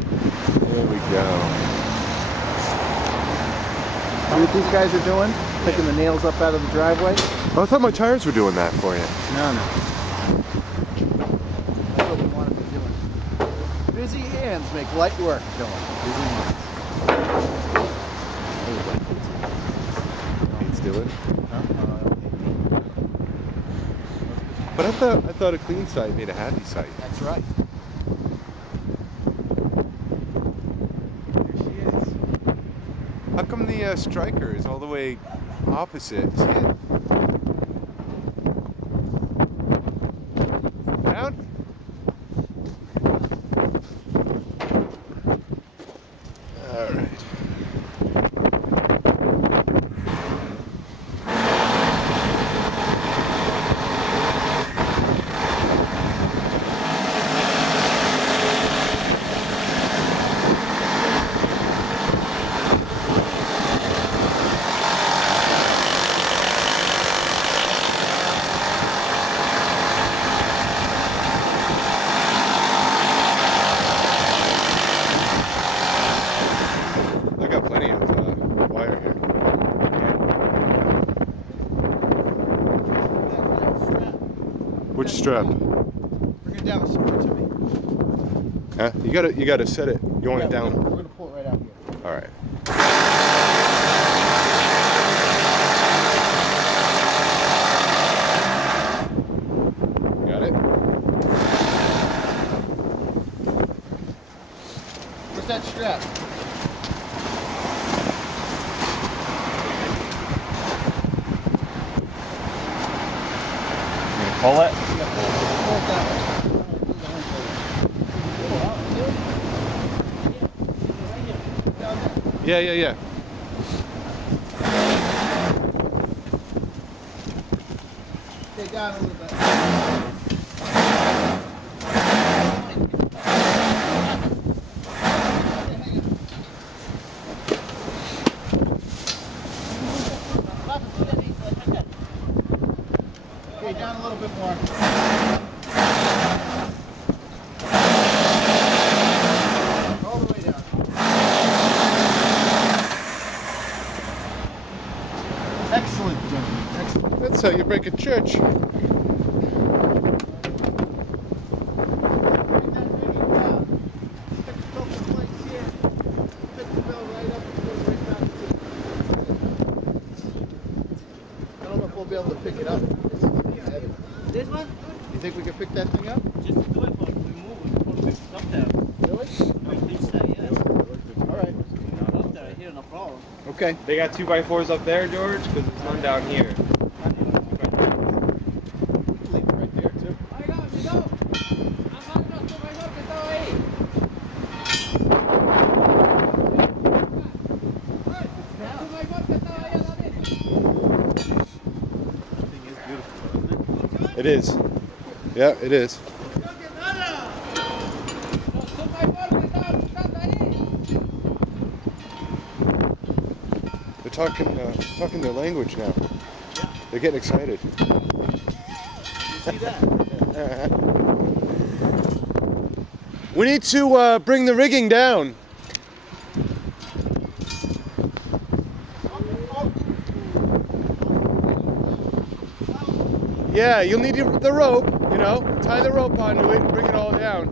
There we go. See what these guys are doing? Picking the nails up out of the driveway? Oh, I thought my tires were doing that for you. No. That's what we want to be doing. Busy hands make light work going. Busy hands. Hates doing. Huh? But I thought a clean sight made a happy sight. That's right. There she is. How come the striker is all the way opposite? See it? Down? All right. I got plenty of wire here. Which strap? Bring it down some more to me. Huh? You gotta set it. You want it down? We're gonna pull it right out here. All right. Got it? Where's that strap? You gonna pull it? Pull it that way. Yeah. Stay down a little bit. Okay, down a little bit more. All the way down. Excellent, gentlemen. Excellent. That's how you break a church. Bring that rigging down. Stick a couple plates here. Pick the bell right up and put it right back to the... I don't know if we'll be able to pick it up. This one? You think we can pick that thing up? Just do it, but we move. We can pick it up there. Really? I think so, yeah. All right. Up there, here, no problem. Okay. They got 2x4s up there, George, because there's none down here. We can leave it right there, too. Thing is beautiful, isn't it? It is. Yeah, it is. They're talking their language now. They're getting excited. You see that? We need to bring the rigging down. Yeah, you'll need the rope, tie the rope onto it and bring it all down.